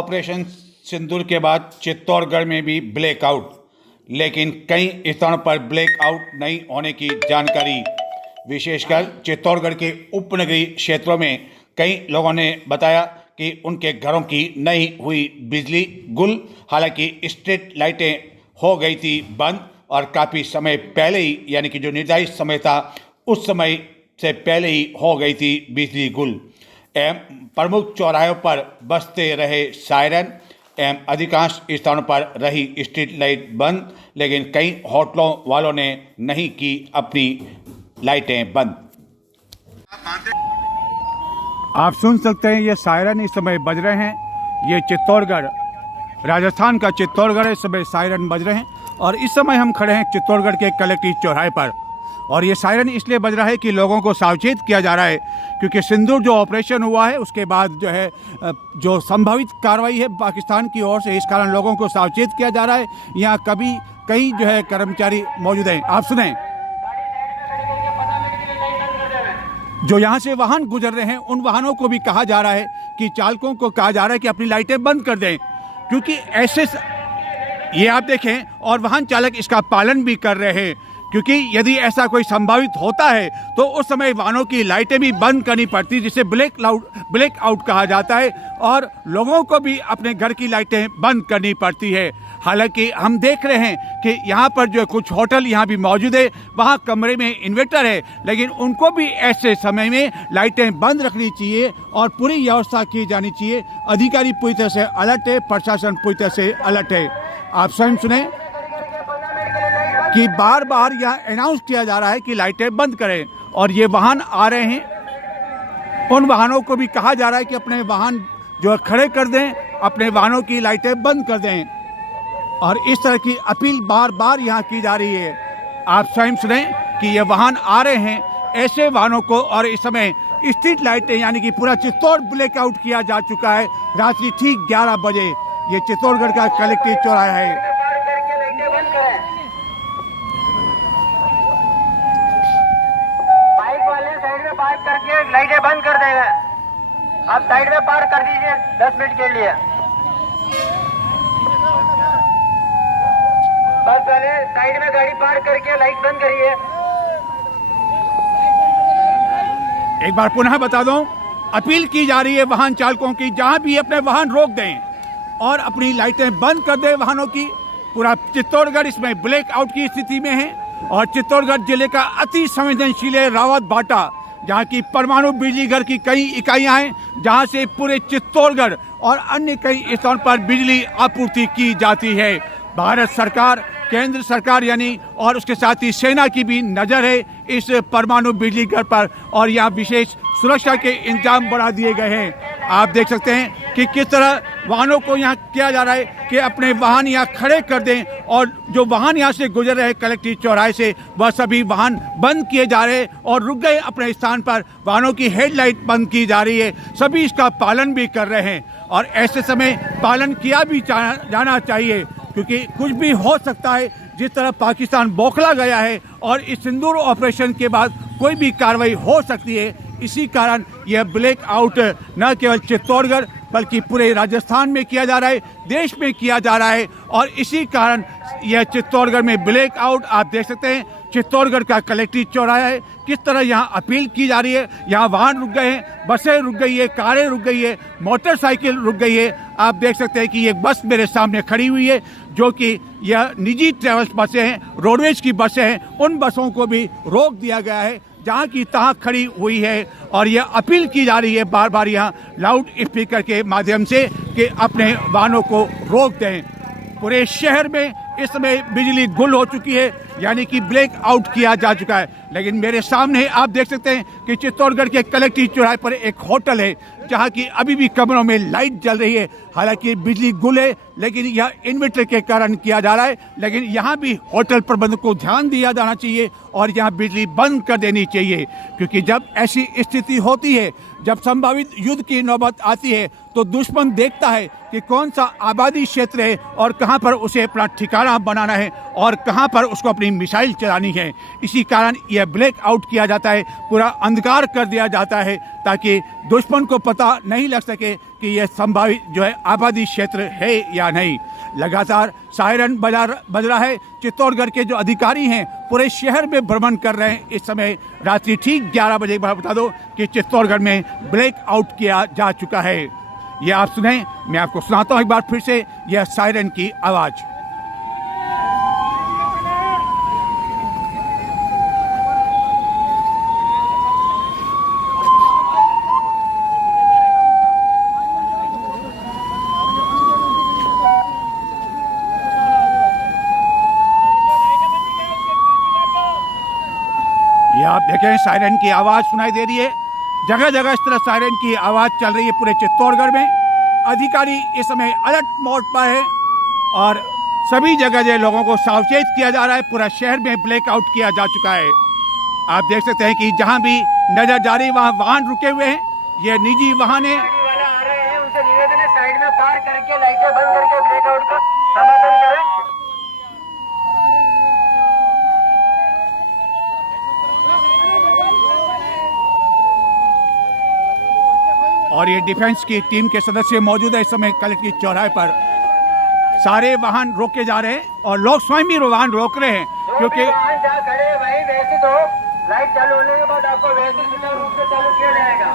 Operation सिंदूर के बाद चित्तौड़गढ़ में भी ब्लैकआउट, लेकिन कई स्थानों पर ब्लैकआउट नहीं होने की जानकारी। विशेषकर चित्तौड़गढ़ के उपनगरीय क्षेत्रों में कई लोगों ने बताया कि उनके घरों की नहीं हुई बिजली गुल। हालांकि स्ट्रीट लाइटें हो गई थी बंद और काफ़ी समय पहले ही, यानी कि जो निर्धारित समय था उस समय से पहले ही हो गई थी बिजली गुल। प्रमुख चौराहों पर बजते रहे सायरन एवं अधिकांश स्थानों पर रही स्ट्रीट लाइट बंद, लेकिन कई होटलों वालों ने नहीं की अपनी लाइटें बंद। आप सुन सकते हैं ये सायरन इस समय बज रहे हैं। ये चित्तौड़गढ़, राजस्थान का चित्तौड़गढ़ इस समय सायरन बज रहे हैं और इस समय हम खड़े हैं चित्तौड़गढ़ के कलेक्ट्रेट चौराहे पर। और ये सायरन इसलिए बज रहा है कि लोगों को सावचेत किया जा रहा है, क्योंकि सिंदूर जो ऑपरेशन हुआ है उसके बाद जो है जो संभावित कार्रवाई है पाकिस्तान की ओर से, इस कारण लोगों को सावचेत किया जा रहा है। यहाँ कई जो है कर्मचारी मौजूद हैं। आप सुने, जो यहाँ से वाहन गुजर रहे हैं उन वाहनों को भी कहा जा रहा है कि चालकों को कहा जा रहा है कि अपनी लाइटें बंद कर दें, क्योंकि ऐसे ये आप देखें और वाहन चालक इसका पालन भी कर रहे हैं, क्योंकि यदि ऐसा कोई संभावित होता है तो उस समय वाहनों की लाइटें भी बंद करनी पड़ती, जिसे ब्लैक आउट कहा जाता है, और लोगों को भी अपने घर की लाइटें बंद करनी पड़ती है। हालांकि हम देख रहे हैं कि यहाँ पर जो कुछ होटल यहाँ भी मौजूद है, वहाँ कमरे में इन्वर्टर है, लेकिन उनको भी ऐसे समय में लाइटें बंद रखनी चाहिए और पूरी व्यवस्था की जानी चाहिए। अधिकारी पूरी तरह से अलर्ट है, प्रशासन पूरी तरह से अलर्ट है। आप स्वयं सुने कि बार बार यह अनाउंस किया जा रहा है कि लाइटें बंद करें, और ये वाहन आ रहे हैं, उन वाहनों को भी कहा जा रहा है कि अपने वाहन जो खड़े कर दें, अपने वाहनों की लाइटें बंद कर दें, और इस तरह की अपील बार बार यहाँ की जा रही है। आप स्वयं सुने कि ये वाहन आ रहे हैं, ऐसे वाहनों को, और इस समय स्ट्रीट लाइटें यानी कि पूरा चित्तौड़ ब्लैकआउट किया जा चुका है। रात्रि ठीक 11 बजे ये चित्तौड़गढ़ का कलेक्ट्रेट चौराहा है। पार्क करके लाइटें बंद कर देंगे। आप साइड में पार्क कर दीजिए 10 मिनट के लिए। बस पहले साइड में गाड़ी पार्क करके लाइट बंद करिए। एक बार पुनः बता दूं, अपील की जा रही है वाहन चालकों की, जहां भी अपने वाहन रोक दें और अपनी लाइटें बंद कर दें वाहनों की। पूरा चित्तौड़गढ़ इसमें ब्लैक आउट की स्थिति में है, और चित्तौड़गढ़ जिले का अति संवेदनशील है रावत भाटा, जहाँ की परमाणु बिजली घर की कई इकाइयाँ हैं, जहाँ से पूरे चित्तौड़गढ़ और अन्य कई स्थानों पर बिजली आपूर्ति की जाती है। भारत सरकार, केंद्र सरकार यानी, और उसके साथ ही सेना की भी नज़र है इस परमाणु बिजली घर पर, और यहाँ विशेष सुरक्षा के इंतजाम बढ़ा दिए गए हैं। आप देख सकते हैं कि किस तरह वाहनों को यहाँ किया जा रहा है कि अपने वाहन यहाँ खड़े कर दें, और जो वाहन यहाँ से गुजर रहे हैं कलेक्ट्रेट चौराहे से, वह सभी वाहन बंद किए जा रहे हैं और रुक गए अपने स्थान पर। वाहनों की हेडलाइट बंद की जा रही है, सभी इसका पालन भी कर रहे हैं, और ऐसे समय पालन किया भी जाना चाहिए, क्योंकि कुछ भी हो सकता है। जिस तरह पाकिस्तान बौखला गया है और इस सिंदूर ऑपरेशन के बाद कोई भी कार्रवाई हो सकती है, इसी कारण यह ब्लैक आउट न केवल चित्तौड़गढ़ बल्कि पूरे राजस्थान में किया जा रहा है, देश में किया जा रहा है, और इसी कारण यह चित्तौड़गढ़ में ब्लैक आउट आप देख सकते हैं। चित्तौड़गढ़ का कलेक्ट्रेट चौराहा है, किस तरह यहाँ अपील की जा रही है। यहाँ वाहन रुक गए हैं, बसें रुक गई है, कारें रुक गई है, मोटरसाइकिल रुक गई है। आप देख सकते हैं कि ये बस मेरे सामने खड़ी हुई है, जो कि यह निजी ट्रेवल्स बसें हैं, रोडवेज की बसें हैं। उन बसों को भी रोक दिया गया है, जहाँ की तहाँ खड़ी हुई है, और यह अपील की जा रही है बार बार यहाँ लाउड स्पीकर के माध्यम से कि अपने वाहनों को रोक दें। पूरे शहर में इस समय बिजली गुल हो चुकी है, यानी कि ब्लैक आउट किया जा चुका है। लेकिन मेरे सामने आप देख सकते हैं कि चित्तौड़गढ़ के कलेक्ट्रेट चौराहे पर एक होटल है, जहाँ की अभी भी कमरों में लाइट जल रही है। हालांकि बिजली गुल है, लेकिन यह इन्वर्टर के कारण किया जा रहा है। लेकिन यहाँ भी होटल प्रबंधक को ध्यान दिया जाना चाहिए और यहाँ बिजली बंद कर देनी चाहिए, क्योंकि जब ऐसी स्थिति होती है, जब संभावित युद्ध की नौबत आती है, तो दुश्मन देखता है कि कौन सा आबादी क्षेत्र है और कहाँ पर उसे अपना ठिकाना बनाना है और कहाँ पर उसको अपनी मिसाइल चलानी है। इसी कारण यह यह ब्लैक आउट किया जाता है, पूरा अंधकार कर दिया जाता है ताकि दुश्मन को पता नहीं लग सके कि यह संभावित जो है आबादी क्षेत्र है या नहीं। लगातार सायरन बज रहा है। चित्तौड़गढ़ के जो अधिकारी हैं पूरे शहर में भ्रमण कर रहे हैं। इस समय रात्रि ठीक 11 बजे बता दो कि चित्तौड़गढ़ में ब्लैक आउट किया जा चुका है। यह आप सुने, मैं आपको सुनाता हूँ एक बार फिर से यह सायरन की आवाज़। ये आप देखें सायरन की आवाज़ सुनाई दे रही है। जगह जगह इस तरह सायरन की आवाज़ चल रही है पूरे चित्तौड़गढ़ में। अधिकारी इस समय अलर्ट मोड पर है और सभी जगह जो लोगों को सावचेत किया जा रहा है। पूरा शहर में ब्लैकआउट किया जा चुका है। आप देख सकते हैं कि जहां भी नजर जा रही वहां वाहन रुके हुए हैं। ये निजी वाहन है। आ रहे हैं, उनसे निवेदन है साइड में पार करके लाइटें बंद करके ब्लैकआउट का समाधान करें। और ये डिफेंस की टीम के सदस्य मौजूद है इस समय कलेक्ट्रेट चौराहे पर। सारे वाहन रोके जा रहे हैं और लोग स्वयं भी वाहन रोक रहे हैं क्योंकि वाहन जहाँ खड़े हैं वहीं व्यवस्थित हो। लाइट चालू होने के बाद आपको व्यवस्थित सुचारू रूप से चालू किया जाएगा।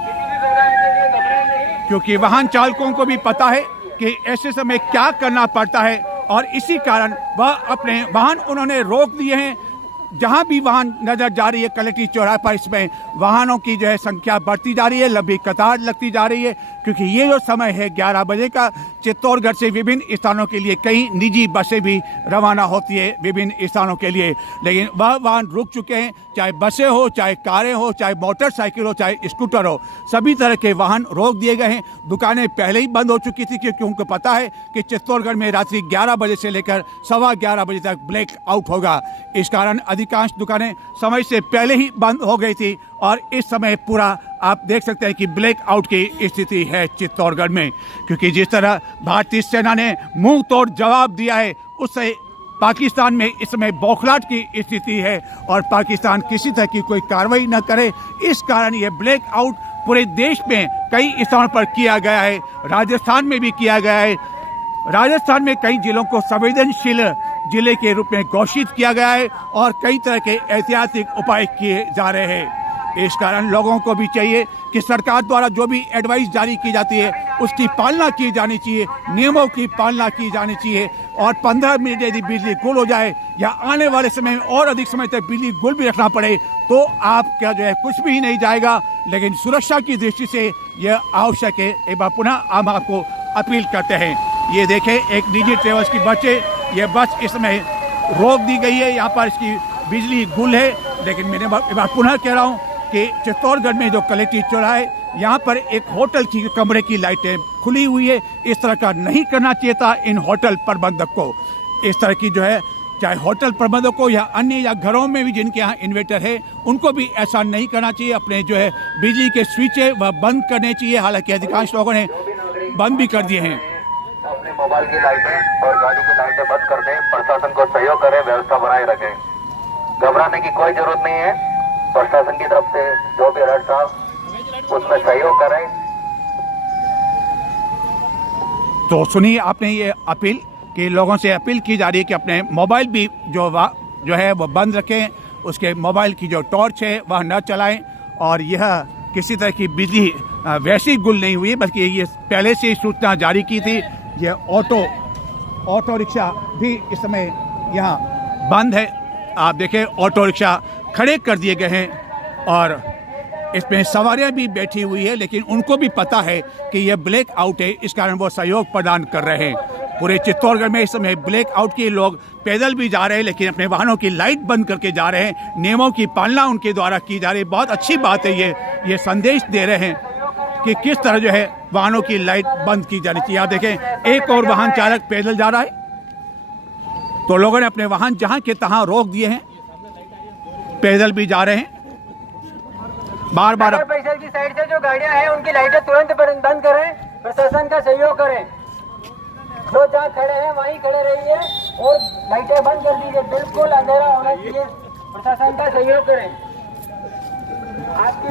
किसी भी प्रकार के लिए घबराएं नहीं, क्योंकि वाहन चालकों को भी पता है कि ऐसे समय क्या करना पड़ता है और इसी कारण वह अपने वाहन उन्होंने रोक दिए हैं। जहां भी वाहन नजर जा रही है कलेक्ट्रेट चौराहे पर, इसमें वाहनों की जो है संख्या बढ़ती जा रही है, लंबी कतार लगती जा रही है क्योंकि ये जो समय है 11 बजे का, चित्तौड़गढ़ से विभिन्न स्थानों के लिए कई निजी बसें भी रवाना होती है विभिन्न स्थानों के लिए, लेकिन वह वाहन रुक चुके हैं। चाहे बसें हो, चाहे कारें हो, चाहे मोटरसाइकिल हो, चाहे स्कूटर हो, सभी तरह के वाहन रोक दिए गए हैं। दुकानें पहले ही बंद हो चुकी थी क्योंकि उनको पता है कि चित्तौड़गढ़ में रात्रि 11 बजे से लेकर 11:15 बजे तक ब्लैक आउट होगा। इस कारण अधिकांश दुकानें समय से पहले ही बंद हो गई थी और इस समय पूरा आप देख सकते हैं कि ब्लैक आउट की स्थिति है चित्तौड़गढ़ में, क्योंकि जिस तरह भारतीय सेना ने मुंह तोड़ जवाब दिया है उससे पाकिस्तान में इस समय बौखलाहट की स्थिति है और पाकिस्तान किसी तरह की कोई कार्रवाई न करे। इस कारण ये ब्लैक आउट पूरे देश में कई स्थानों पर किया गया है। राजस्थान में भी किया गया है। राजस्थान में कई जिलों को संवेदनशील जिले के रूप में घोषित किया गया है और कई तरह के ऐतिहासिक उपाय किए जा रहे हैं। इस कारण लोगों को भी चाहिए कि सरकार द्वारा जो भी एडवाइस जारी की जाती है उसकी पालना की जानी चाहिए, नियमों की पालना की जानी चाहिए। और 15 मिनट यदि बिजली गुल हो जाए या आने वाले समय में और अधिक समय तक बिजली गुल भी रखना पड़े तो आपका जो है कुछ भी नहीं जाएगा, लेकिन सुरक्षा की दृष्टि से यह आवश्यक है। एक बार पुनः हम आपको अपील करते हैं। ये देखें, एक निजी ट्रेवल्स की बस है। यह बस इस समय रोक दी गई है, यहाँ पर इसकी बिजली गुल है। लेकिन मैंने एक बार पुनः कह रहा हूँ कि चित्तौड़गढ़ में जो कलेक्ट्रेट चौराहा है यहाँ पर एक होटल की कमरे की लाइटें खुली हुई है। इस तरह का नहीं करना चाहिए था इन होटल प्रबंधक को। इस तरह की जो है चाहे होटल प्रबंधक को या अन्य या घरों में भी जिनके यहाँ इन्वर्टर है उनको भी ऐसा नहीं करना चाहिए। अपने जो है बिजली के स्विच है वह बंद करने चाहिए। हालांकि अधिकांश लोगों ने बंद भी कर दिए हैं। अपने मोबाइल की लाइटें और गाड़ी की लाइटें बंद कर दें। प्रशासन को सहयोग करें, व्यवस्था बनाए रखें। घबराने की कोई जरूरत नहीं है। प्रशासन की तरफ से जो भी अलर्ट था उसमें सहयोग करें। तो सुनिए आपने ये अपील कि लोगों से अपील की जा रही है कि अपने मोबाइल भी जो है वो बंद रखें। उसके मोबाइल की जो टॉर्च है वह न चलाएं और यह किसी तरह की बिजली वैसी गुल नहीं हुई बल्कि ये पहले से ही सूचना जारी की थी। यह ऑटो रिक्शा भी इस समय यहाँ बंद है। आप देखें ऑटो रिक्शा खड़े कर दिए गए हैं और इसमें सवारियां भी बैठी हुई है, लेकिन उनको भी पता है कि यह ब्लैक आउट है, इस कारण वो सहयोग प्रदान कर रहे हैं। पूरे चित्तौड़गढ़ में इस समय ब्लैक आउट के लोग पैदल भी जा रहे हैं लेकिन अपने वाहनों की लाइट बंद करके जा रहे हैं। नियमों की पालना उनके द्वारा की जा रही है। बहुत अच्छी बात है। ये संदेश दे रहे हैं कि किस तरह जो है वाहनों की लाइट बंद की जानी चाहिए। आप देखें, एक और वाहन चालक पैदल जा रहा है तो लोगों ने अपने वाहन जहां के तहां रोक दिए हैं, पैदल भी जा रहे हैं। बार बार परिसर की साइड से जो गाड़ियां हैं उनकी लाइटें तुरंत बंद करें। प्रशासन का सहयोग करें। जो जहाँ खड़े हैं वहीं खड़े रहिए और लाइटें बंद कर दीजिए। बिल्कुल अंधेरा होना चाहिए। प्रशासन का सहयोग करें।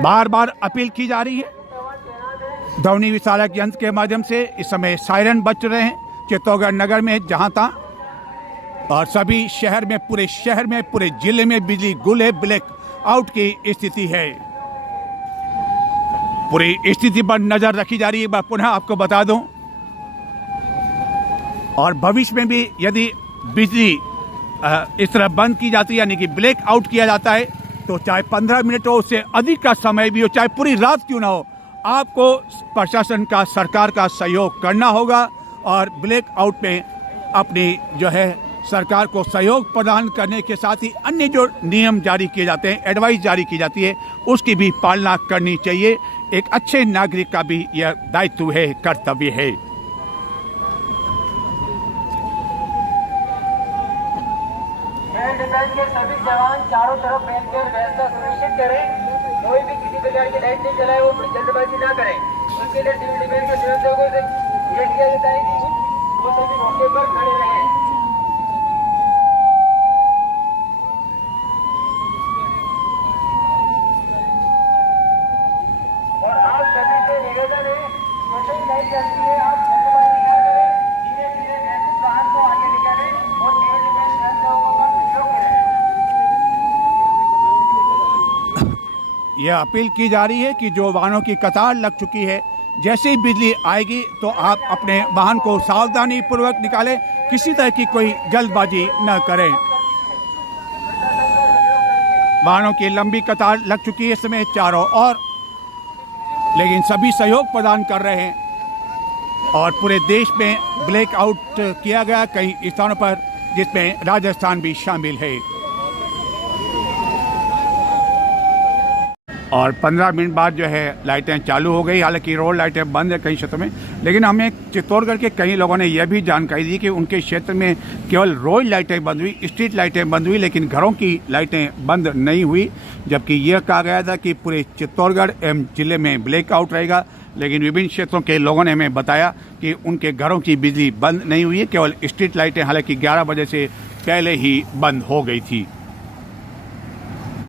बार बार अपील की जा रही है। ध्वनि विस्तारक यंत्र के माध्यम से इस समय सायरन बज रहे हैं चित्तौड़गढ़ नगर में जहां तहां, और सभी शहर में, पूरे शहर में, पूरे जिले में बिजली गुल है, ब्लैक आउट की स्थिति है। पूरी स्थिति पर नजर रखी जा रही है। मैं पुनः आपको बता दूं, और भविष्य में भी यदि बिजली इस तरह बंद की जाती है, यानी कि ब्लैक आउट किया जाता है, तो चाहे 15 मिनट हो, उससे अधिक का समय भी हो, चाहे पूरी रात क्यों ना हो, आपको प्रशासन का, सरकार का सहयोग करना होगा। और ब्लैक आउट में अपनी जो है सरकार को सहयोग प्रदान करने के साथ ही अन्य जो नियम जारी किए जाते हैं, एडवाइस जारी की जाती है, उसकी भी पालना करनी चाहिए। एक अच्छे नागरिक का भी यह दायित्व है, कर्तव्य है। सिविल डिफेंस के सभी जवान चारों तरफ मेंटेन व्यवस्था सुनिश्चित करें। कोई भी किसी प्रकार की लाइट नहीं जलाए, वो अपनी जल्दबाजी ना करें। उसके लिए सिविल डिफेंस के स्वयंसेवकों से ये किया जाता है कि वो सभी मौके पर खड़े रहें। और आप सभी से निवेदन है, जैसे ही लाइट जलती है आप जल्दबाजी ना करें, धीरे धीरे व्यवस्थित वाहन को आगे निकालें और सिविल डिफेंस स्वयंसेवकों का सहयोग करें। यह अपील की जा रही है कि जो वाहनों की कतार लग चुकी है, जैसे ही बिजली आएगी तो आप अपने वाहन को सावधानी पूर्वक निकालें, किसी तरह की कोई जल्दबाजी न करें। वाहनों की लंबी कतार लग चुकी है इस समय चारों ओर, लेकिन सभी सहयोग प्रदान कर रहे हैं। और पूरे देश में ब्लैक आउट किया गया कई स्थानों पर, जिसमें राजस्थान भी शामिल है। और 15 मिनट बाद जो है लाइटें चालू हो गई। हालांकि रोड लाइटें बंद है कई क्षेत्रों में, लेकिन हमें चित्तौड़गढ़ के कई लोगों ने यह भी जानकारी दी कि उनके क्षेत्र में केवल रोड लाइटें बंद हुई, स्ट्रीट लाइटें बंद हुई, लेकिन घरों की लाइटें बंद नहीं हुई। जबकि यह कहा गया था कि पूरे चित्तौड़गढ़ एवं जिले में ब्लैक आउट रहेगा, लेकिन विभिन्न क्षेत्रों के लोगों ने हमें बताया कि उनके घरों की बिजली बंद नहीं हुई है, केवल स्ट्रीट लाइटें हालांकि 11 बजे से पहले ही बंद हो गई थी।